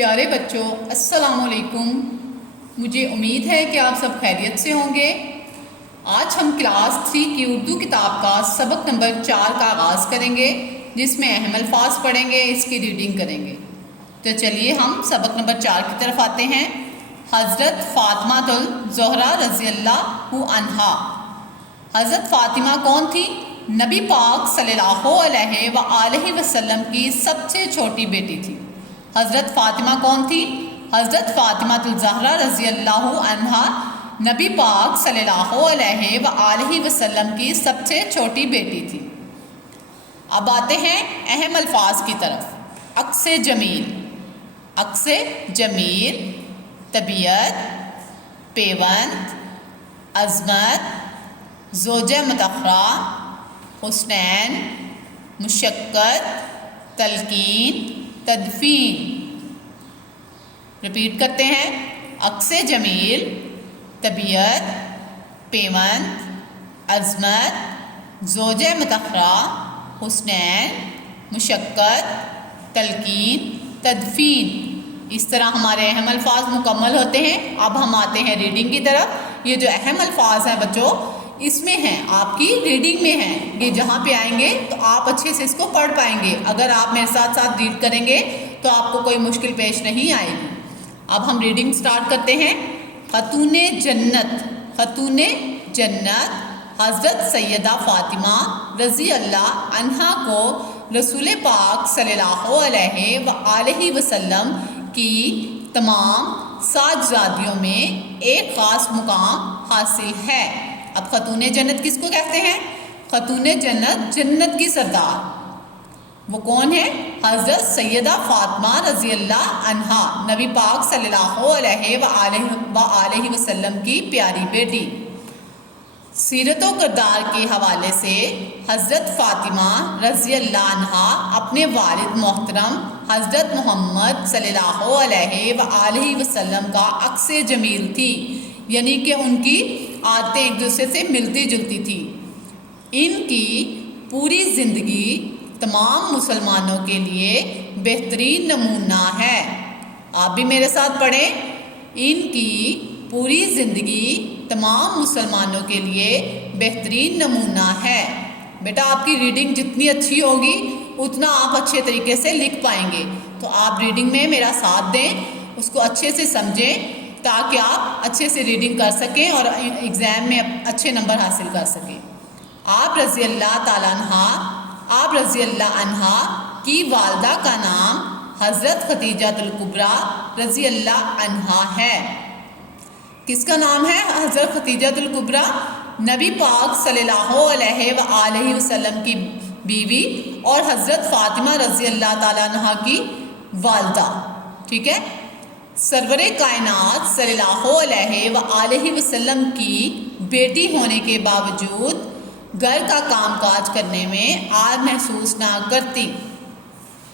پیارے بچوں، السلام علیکم۔ مجھے امید ہے کہ آپ سب خیریت سے ہوں گے۔ آج ہم کلاس 3 کی اردو کتاب کا سبق نمبر 4 کا آغاز کریں گے، جس میں اہم الفاظ پڑھیں گے، اس کی ریڈنگ کریں گے۔ تو چلیے ہم سبق نمبر 4 کی طرف آتے ہیں۔ حضرت فاطمہ الزہرا رضی اللہ عنہا۔ حضرت فاطمہ کون تھی؟ نبی پاک صلی اللہ علیہ وآلہ وسلم کی سب سے چھوٹی بیٹی تھی۔ حضرت فاطمہ کون تھی؟ حضرت فاطمہ الزہرا رضی اللہ عنہا نبی پاک صلی اللہ علیہ وآلہ وسلم کی سب سے چھوٹی بیٹی تھی۔ اب آتے ہیں اہم الفاظ کی طرف۔ عکس جمیل، عکس جمیل، طبیعت، پیوند، عظمت، زوجہ مطہرہ، حسنین، مشقت، تلقین، تدفین۔ رپیٹ کرتے ہیں۔ عکس جمیل، طبیعت، پیوند، عظمت، زوجہ مطہرہ، حسنین، مشقت، تلقین، تدفین۔ اس طرح ہمارے اہم الفاظ مکمل ہوتے ہیں۔ اب ہم آتے ہیں ریڈنگ کی طرف۔ یہ جو اہم الفاظ ہیں بچوں، اس میں ہیں، آپ کی ریڈنگ میں ہیں۔ یہ جہاں پہ آئیں گے تو آپ اچھے سے اس کو پڑھ پائیں گے۔ اگر آپ میرے ساتھ ساتھ ریڈ کریں گے تو آپ کو کوئی مشکل پیش نہیں آئے گی۔ اب ہم ریڈنگ سٹارٹ کرتے ہیں۔ خاتون جنت، خاتون جنت حضرت سیدہ فاطمہ رضی اللہ عنہا کو رسول پاک صلی اللہ علیہ وآلہ وسلم کی تمام ساجزادیوں میں ایک خاص مقام حاصل ہے۔ اب خاتون جنت کس کو کہتے ہیں؟ خاتون جنت، جنت کی سردار، وہ کون ہے؟ حضرت سیدہ فاطمہ رضی اللہ عنہا، نبی پاک صلی اللہ علیہ وآلہ وسلم کی پیاری بیٹی۔ سیرت و کردار کے حوالے سے حضرت فاطمہ رضی اللہ عنہا اپنے والد محترم حضرت محمد صلی اللہ علیہ وآلہ وسلم کا عکس جمیل تھی، یعنی کہ ان کی عادتیں ایک دوسرے سے ملتی جلتی تھی۔ ان کی پوری زندگی تمام مسلمانوں کے لیے بہترین نمونہ ہے۔ آپ بھی میرے ساتھ پڑھیں۔ ان کی پوری زندگی تمام مسلمانوں کے لیے بہترین نمونہ ہے۔ بیٹا آپ کی ریڈنگ جتنی اچھی ہوگی اتنا آپ اچھے طریقے سے لکھ پائیں گے۔ تو آپ ریڈنگ میں میرا ساتھ دیں، اس کو اچھے سے سمجھیں تاکہ آپ اچھے سے ریڈنگ کر سکیں اور ایگزام میں اچھے نمبر حاصل کر سکیں۔ آپ رضی اللہ تعالیٰ عنہ کی والدہ کا نام حضرت خدیجہ الکبریٰ رضی اللہ عنہا ہے۔ کس کا نام ہے؟ حضرت خدیجہ الکبریٰ، نبی پاک صلی اللہ علیہ وآلہ وسلم کی بیوی اور حضرت فاطمہ رضی اللہ تعالیٰ عنہ کی والدہ۔ ٹھیک ہے۔ سرور کائنات صلی اللہ علیہ وآلہ وسلم کی بیٹی ہونے کے باوجود گھر کا کام کاج کرنے میں آر محسوس نہ کرتی،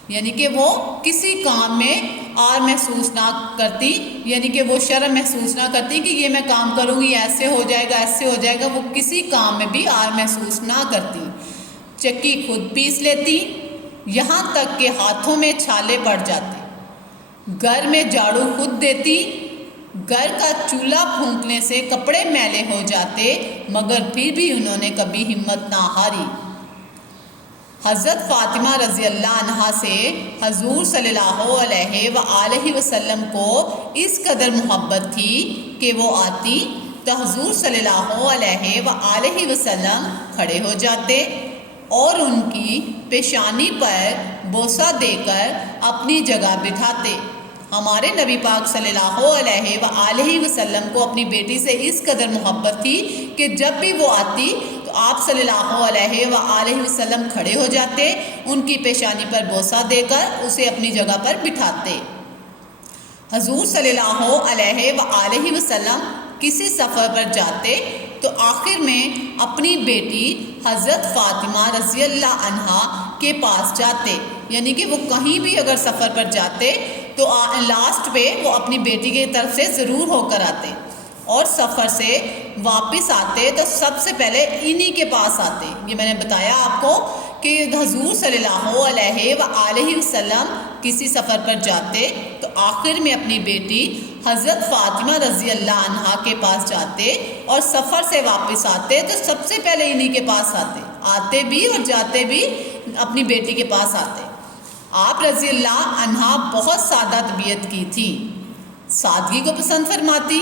یعنی کہ وہ کسی کام میں آر محسوس نہ کرتی، یعنی کہ وہ شرم محسوس نہ کرتی کہ یہ میں کام کروں گی ایسے ہو جائے گا ایسے ہو جائے گا۔ وہ کسی کام میں بھی آر محسوس نہ کرتی۔ چکی خود پیس لیتی، یہاں تک کہ ہاتھوں میں چھالے پڑ جاتے۔ گھر میں جھاڑو خود دیتی، گھر کا چولہا پھونکنے سے کپڑے میلے ہو جاتے، مگر پھر بھی انہوں نے کبھی ہمت نہ ہاری۔ حضرت فاطمہ رضی اللہ عنہا سے حضور صلی اللہ علیہ وآلہ وسلم کو اس قدر محبت تھی کہ وہ آتی تو حضور صلی اللہ علیہ وآلہ وسلم کھڑے ہو جاتے اور ان کی پیشانی پر بوسہ دے کر اپنی جگہ بٹھاتے۔ ہمارے نبی پاک صلی اللہ علیہ وآلہ وسلم کو اپنی بیٹی سے اس قدر محبت تھی کہ جب بھی وہ آتی تو آپ صلی اللہ علیہ وآلہ وسلم کھڑے ہو جاتے، ان کی پیشانی پر بوسہ دے کر اسے اپنی جگہ پر بٹھاتے۔ حضور صلی اللہ علیہ وآلہ وسلم کسی سفر پر جاتے تو آخر میں اپنی بیٹی حضرت فاطمہ رضی اللہ عنہا کے پاس جاتے، یعنی کہ وہ کہیں بھی اگر سفر پر جاتے تو لاسٹ پہ وہ اپنی بیٹی کی طرف سے ضرور ہو کر آتے، اور سفر سے واپس آتے تو سب سے پہلے انہی کے پاس آتے۔ یہ میں نے بتایا آپ کو کہ حضور صلی اللہ علیہ وآلہ وسلم کسی سفر پر جاتے تو آخر میں اپنی بیٹی حضرت فاطمہ رضی اللہ عنہا کے پاس جاتے اور سفر سے واپس آتے تو سب سے پہلے انہی کے پاس آتے بھی اور جاتے بھی اپنی بیٹی کے پاس آتے۔ آپ رضی اللہ عنہا بہت سادہ طبیعت کی تھی، سادگی کو پسند فرماتی۔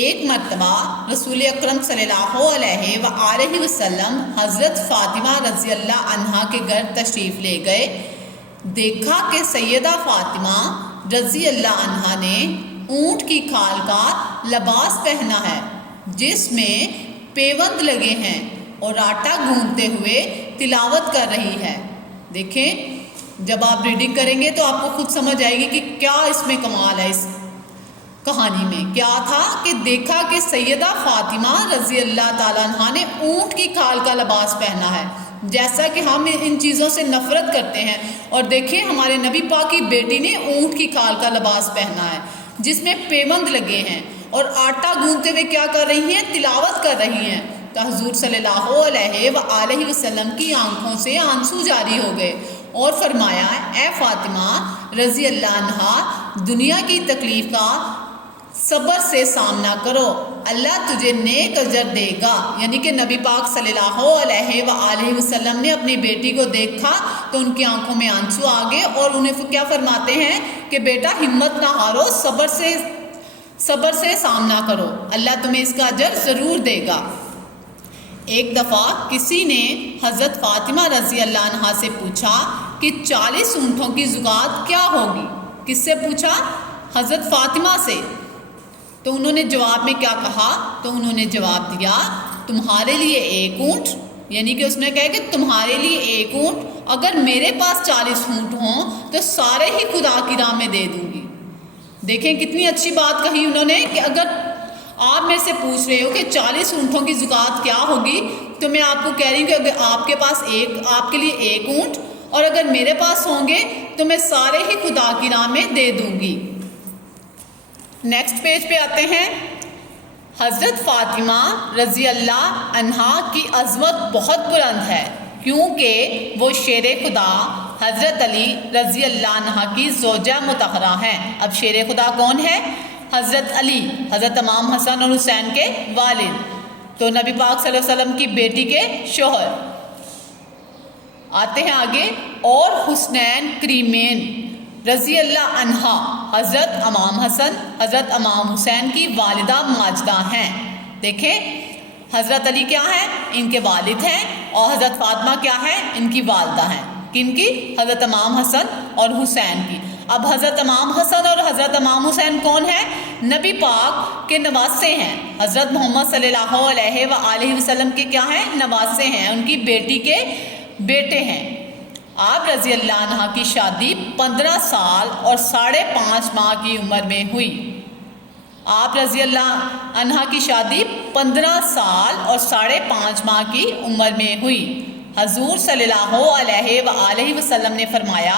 ایک مرتبہ رسول اکرم صلی اللہ علیہ وآلہ وسلم حضرت فاطمہ رضی اللہ عنہا کے گھر تشریف لے گئے۔ دیکھا کہ سیدہ فاطمہ رضی اللہ عنہا نے اونٹ کی کھال کا لباس پہنا ہے جس میں پیوند لگے ہیں اور آٹا گوندتے ہوئے تلاوت کر رہی ہے۔ دیکھیں، جب آپ ریڈنگ کریں گے تو آپ کو خود سمجھ آئے گی کہ کیا اس میں کمال ہے۔ اس کہانی میں کیا تھا کہ دیکھا کہ سیدہ فاطمہ رضی اللہ تعالیٰ عنہا نے اونٹ کی کھال کا لباس پہنا ہے، جیسا کہ ہم ان چیزوں سے نفرت کرتے ہیں، اور دیکھیں ہمارے نبی پاک کی بیٹی نے اونٹ کی کھال کا لباس پہنا ہے جس میں پیوند لگے ہیں اور آٹا گوندتے ہوئے کیا کر رہی ہیں؟ تلاوت کر رہی ہیں۔ تو حضور صلی اللہ علیہ وآلہ وسلم کی آنکھوں سے آنسو جاری ہو گئے اور فرمایا، اے فاطمہ رضی اللہ عنہا، دنیا کی تکلیف کا صبر سے سامنا کرو، اللہ تجھے نیک اجر دے گا۔ یعنی کہ نبی پاک صلی اللہ علیہ وآلہ وسلم نے اپنی بیٹی کو دیکھا تو ان کی آنکھوں میں آنسو آ گئے اور انہیں کیا فرماتے ہیں کہ بیٹا ہمت نہ ہارو، صبر سے سامنا کرو، اللہ تمہیں اس کا اجر ضرور دے گا۔ ایک دفعہ کسی نے حضرت فاطمہ رضی اللہ عنہا سے پوچھا کہ 40 اونٹوں کی زکوٰۃ کیا ہوگی؟ کس سے پوچھا؟ حضرت فاطمہ سے۔ تو انہوں نے جواب میں کیا کہا؟ تو انہوں نے جواب دیا، تمہارے لیے 1 اونٹ، یعنی کہ اس نے کہا کہ تمہارے لیے 1 اونٹ، اگر میرے پاس 40 اونٹ ہوں تو سارے ہی خدا کی راہ میں دے دوں گی۔ دیکھیں کتنی اچھی بات کہی انہوں نے کہ اگر آپ میرے سے پوچھ رہے ہو کہ 40 اونٹوں کی زکوٰۃ کیا ہوگی تو میں آپ کو کہہ رہی ہوں کہ اگر آپ کے پاس آپ کے لیے 1 اونٹ اور اگر میرے پاس ہوں گے تو میں سارے ہی خدا کی راہ میں دے دوں گی۔ نیکسٹ پیج پہ آتے ہیں۔ حضرت فاطمہ رضی اللہ عنہا کی عظمت بہت بلند ہے کیونکہ وہ شیر خدا حضرت علی رضی اللہ عنہ کی زوجہ مطہرہ ہیں۔ اب شیر خدا کون ہے؟ حضرت علی، حضرت امام حسن اور حسین کے والد، تو نبی پاک صلی اللہ علیہ وسلم کی بیٹی کے شوہر۔ آتے ہیں آگے، اور حسنین کریمین رضی اللہ عنہا حضرت امام حسن حضرت امام حسین کی والدہ ماجدہ ہیں۔ دیکھیں حضرت علی کیا ہیں؟ ان کے والد ہیں، اور حضرت فاطمہ کیا ہے؟ ان کی والدہ ہیں۔ کن کی؟ حضرت امام حسن اور حسین کی۔ اب حضرت امام حسن اور حضرت امام حسین کون ہیں؟ نبی پاک کے نواسے ہیں، حضرت محمد صلی اللہ علیہ وآلہ وسلم کے کیا ہیں؟ نواسے ہیں، ان کی بیٹی کے بیٹے ہیں۔ آپ رضی اللہ عنہ کی شادی 15 سال اور 5.5 ماہ کی عمر میں ہوئی۔ آپ رضی اللہ عنہ کی شادی 15 سال اور 5.5 ماہ کی عمر میں ہوئی۔ حضور صلی اللہ علیہ وآلہ وسلم نے فرمایا،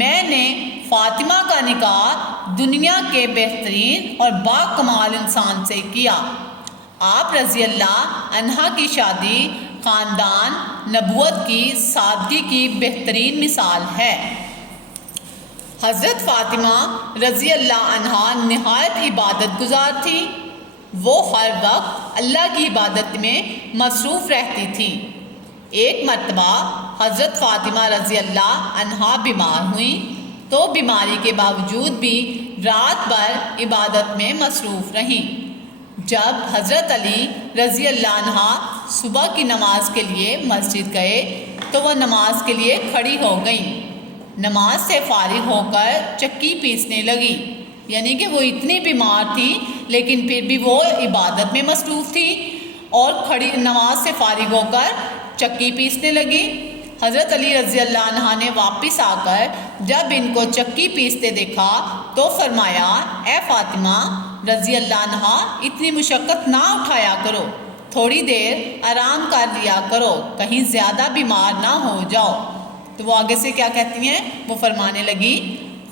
میں نے فاطمہ کا نکاح دنیا کے بہترین اور باکمال انسان سے کیا۔ آپ رضی اللہ عنہ کی شادی خاندان نبوت کی سادگی کی بہترین مثال ہے۔ حضرت فاطمہ رضی اللہ عنہا نہایت عبادت گزار تھی، وہ ہر وقت اللہ کی عبادت میں مصروف رہتی تھی۔ ایک مرتبہ حضرت فاطمہ رضی اللہ عنہا بیمار ہوئیں تو بیماری کے باوجود بھی رات بھر عبادت میں مصروف رہیں۔ جب حضرت علی رضی اللہ عنہا صبح کی نماز کے لیے مسجد گئے تو وہ نماز کے لیے کھڑی ہو گئیں۔ نماز سے فارغ ہو کر چکی پیسنے لگی، یعنی کہ وہ اتنی بیمار تھی لیکن پھر بھی وہ عبادت میں مصروف تھی اور کھڑی نماز سے فارغ ہو کر چکی پیسنے لگی۔ حضرت علی رضی اللہ عنہ نے واپس آ کر جب ان کو چکی پیستے دیکھا تو فرمایا، اے فاطمہ رضی اللہ عنہ، اتنی مشقت نہ اٹھایا کرو، تھوڑی دیر آرام کر لیا کرو، کہیں زیادہ بیمار نہ ہو جاؤ۔ تو وہ آگے سے کیا کہتی ہیں؟ وہ فرمانے لگی،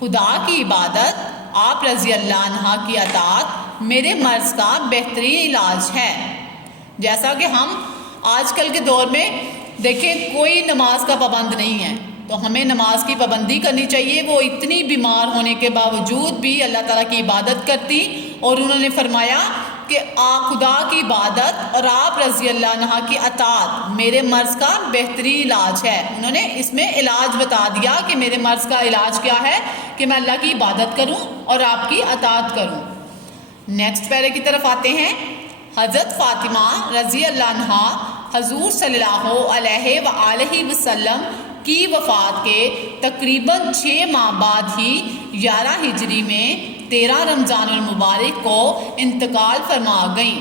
خدا کی عبادت، آپ رضی اللہ عنہ کی اطاعت میرے مرض کا بہترین علاج ہے۔ جیسا کہ ہم آج کل کے دور میں دیکھیں کوئی نماز کا پابند نہیں ہے، تو ہمیں نماز کی پابندی کرنی چاہیے۔ وہ اتنی بیمار ہونے کے باوجود بھی اللہ تعالیٰ کی عبادت کرتی، اور انہوں نے فرمایا کہ خدا کی عبادت اور آپ رضی اللہ عنہ کی اطاعت میرے مرض کا بہترین علاج ہے۔ انہوں نے اس میں علاج بتا دیا کہ میرے مرض کا علاج کیا ہے، کہ میں اللہ کی عبادت کروں اور آپ کی اطاعت کروں۔ نیکسٹ پیرے کی طرف آتے ہیں۔ حضرت فاطمہ رضی اللہ عنہ حضور صلی اللہ علیہ وآلہ وسلم کی وفات کے تقریباً 6 ماہ بعد ہی 11 ہجری میں 13 رمضان المبارک کو انتقال فرما گئیں۔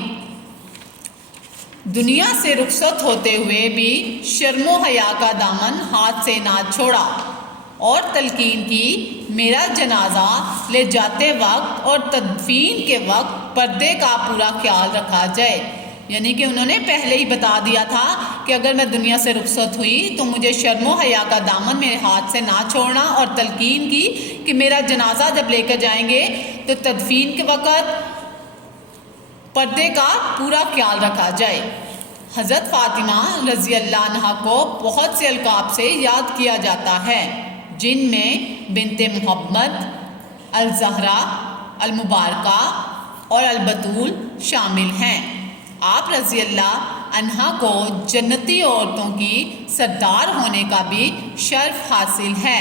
دنیا سے رخصت ہوتے ہوئے بھی شرم و حیا کا دامن ہاتھ سے نہ چھوڑا، اور تلقین کی میرا جنازہ لے جاتے وقت اور تدفین کے وقت پردے کا پورا خیال رکھا جائے۔ یعنی کہ انہوں نے پہلے ہی بتا دیا تھا کہ اگر میں دنیا سے رخصت ہوئی تو مجھے شرم و حیا کا دامن میرے ہاتھ سے نہ چھوڑنا، اور تلقین کی کہ میرا جنازہ جب لے کر جائیں گے تو تدفین کے وقت پردے کا پورا خیال رکھا جائے۔ حضرت فاطمہ رضی اللہ عنہ کو بہت سے القاب سے یاد کیا جاتا ہے، جن میں بنت محمد، الزہرا، المبارکہ اور البتول شامل ہیں۔ آپ رضی اللہ عنہ کو جنتی عورتوں کی سردار ہونے کا بھی شرف حاصل ہے۔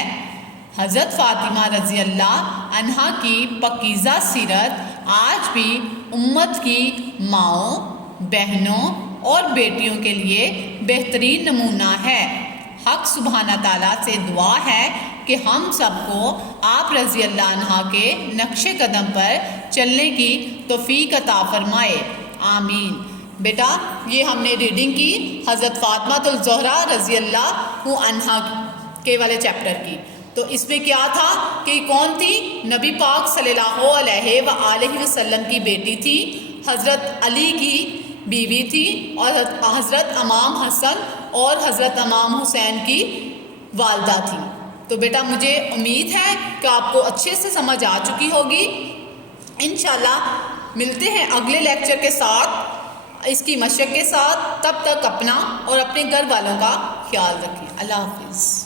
حضرت فاطمہ رضی اللہ عنہ کی پاکیزہ سیرت آج بھی امت کی ماؤں، بہنوں اور بیٹیوں کے لیے بہترین نمونہ ہے۔ حق سبحانہ تعالیٰ سے دعا ہے کہ ہم سب کو آپ رضی اللہ عنہ کے نقش قدم پر چلنے کی توفیق عطا فرمائے، آمین۔ بیٹا یہ ہم نے ریڈنگ کی حضرت فاطمہ الزہرا رضی اللہ عنہا کے والے چیپٹر کی۔ تو اس میں کیا تھا کہ کون تھی؟ نبی پاک صلی اللہ علیہ وآلہ وسلم کی بیٹی تھی، حضرت علی کی بیوی تھی، اور حضرت امام حسن اور حضرت امام حسین کی والدہ تھی۔ تو بیٹا مجھے امید ہے کہ آپ کو اچھے سے سمجھ آ چکی ہوگی۔ انشاءاللہ ملتے ہیں اگلے لیکچر کے ساتھ، اس کی مشق کے ساتھ۔ تب تک اپنا اور اپنے گھر والوں کا خیال رکھیں۔ اللہ حافظ۔